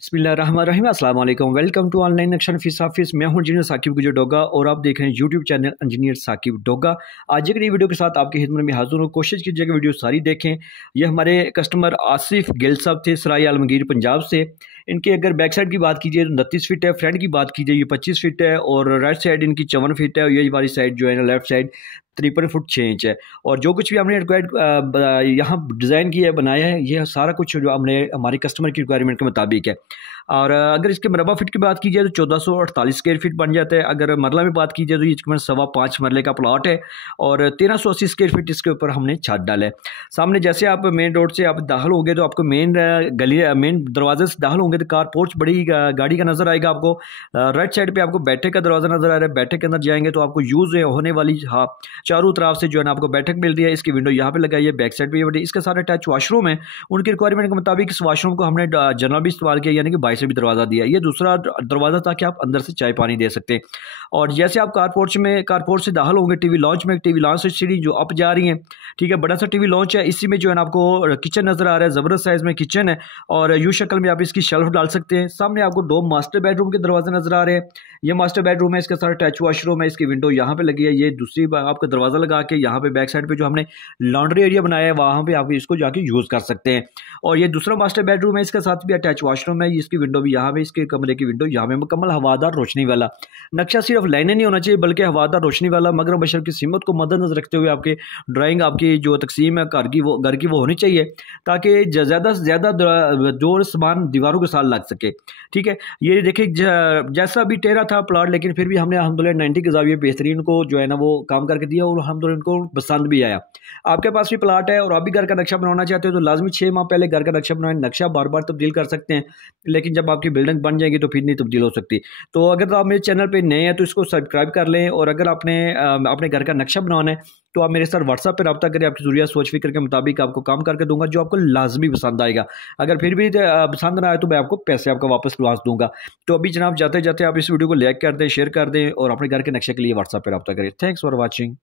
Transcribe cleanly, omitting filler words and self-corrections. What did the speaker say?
बिस्मिल्लाहिर्रहमानिर्रहीम अस्सलाम वालेकुम। वेलकम टू ऑनलाइन नक्शा नफीस ऑफिस। मैं हूं इंजीनियर साकिब गुजर डोगा और आप देख रहे हैं YouTube channel engineer Saqib Doga. आज एक नई वीडियो के साथ आपकी खिदमत में हाजिर हूं। कोशिश कीजिएगा वीडियो सारी देखें। ये हमारे कस्टमर आसिफ गिल साहब थे, सराय आलमगीर पंजाब से। इनके अगर बैक साइड की बात कीजिए तो 29 फीट है, फ्रंट की बात कीजिए ये 25 फीट है और राइट साइड इनकी 54 फीट है और ये वाली साइड जो है ना लेफ्ट साइड 53 फुट 6 इंच है। और जो कुछ भी हमने रिक्वायर्ड यहाँ डिज़ाइन किया है, बनाया है, ये सारा कुछ जो हमने हमारे कस्टमर की रिक्वायरमेंट के मुताबिक है। और अगर इसके मरबा फीट की बात की जाए तो 1448 स्क्वायर फीट बन जाता है। अगर मरला में बात की जाए तो ये तकरीबन 5.25 मरले का प्लॉट है और 1380 स्क्वायर फीट इसके ऊपर हमने छत डाला है। सामने जैसे आप मेन रोड से आप दाखिल होंगे तो आपको मेन दरवाजे से दाखिल होंगे तो कार पोर्च बड़ी गाड़ी का नज़र आएगा आपको। राइट साइड पे आपको बैठक का दरवाज़ा नज़र आ रहा है। बैठक के अंदर जाएंगे तो आपको यूज़ होने वाली चारों तरफ से जो है ना आपको बैठक मिल रही है। इसकी विंडो यहाँ पे लगाई है, बैक साइड पे ये बड़ी। इसके साथ अटैच वॉशरूम है। उनकी रिक्वायरमेंट के मुताबिक इस वॉशरूम को हमने जनरल भी इस्तेमाल किया, यानी कि बाहर से भी दरवाज़ा दिया। ये दूसरा दरवाज़ा ताकि आप अंदर से चाय पानी दे सकते हैं। और जैसे आप कारपोर्ट से दाखिल होंगे टीवी लॉन्च में, टीवी लॉन्च से सीढ़ी जो अप जा रही है, ठीक है, बड़ा सा टीवी लॉन्च है। इसी में जो है ना आपको किचन नज़र आ रहा है, ज़बरदस्त साइज़ में किचन है और यू शक्ल में आप इसकी शेल्फ डाल सकते हैं। सामने आपको 2 मास्टर बेडरूम के दरवाजे नज़र आ रहे हैं। ये मास्टर बेडरूम है, इसके साथ अटैच वॉशरूम है। इसकी विंडो यहाँ पे लगी है। ये दूसरी आपका दरवाज़ा लगा के यहाँ पे बैक साइड पे जो हमने लॉन्ड्री एरिया बनाया है वहाँ पे आप इसको जाके यूज़ कर सकते हैं। और ये दूसरा मास्टर बेडरूम है, इसके साथ भी अटैच वॉशरूम है। इसकी विंडो भी यहाँ पे, इसके कमरे की विंडो यहाँ पे मुकम्मल हवादार रोशनी वाला। नक्शा सिर्फ लाइनें नहीं होना चाहिए बल्कि हवादार रोशनी वाला। मगर बशर की सीमत को मद्देनजर रखते हुए आपके ड्राइंग, आपकी जो तकसीम है घर की वो होनी चाहिए ताकि ज़्यादा से ज़्यादा जो सामान दीवारों के साथ लग सके। ठीक है, ये देखिए जैसा भी टेरा था प्लाट, लेकिन फिर भी हमने अल्हम्दुलिल्लाह 90 के ज़ाविये बेहतरीन को जो है ना वो काम करके दिया और अल्हम्दुलिल्लाह उनको पसंद भी आया। आपके पास भी प्लाट है और आप भी घर का नक्शा बनवाना चाहते हो तो लाजमी 6 माह पहले घर का नक्शा बनवाएं। नक्शा बार बार तब्दील कर सकते हैं लेकिन जब आपकी बिल्डिंग बन जाएगी तो फिर नहीं तब्दील हो सकती। तो अगर तो आप मेरे चैनल पे नए हैं तो इसको सब्सक्राइब कर लें। और अगर आपने अपने घर का नक्शा बनाना है तो आप मेरे साथ व्हाट्सएप पर रब्ता करें। आपकी ज़रूरियात सोच फिक्र के मुताबिक आपको काम करके दूंगा जो आपको लाजमी पसंद आएगा। अगर फिर भी पसंद ना आए तो मैं आपको पैसे आपका वापस एडवांस दूंगा। तो अभी जनाब जाते जाते आप इस वीडियो को लाइक कर दें, शेयर कर दें और अपने घर के नक्शे के लिए व्हाट्सएप पर रब्ता करें। Thanks for watching.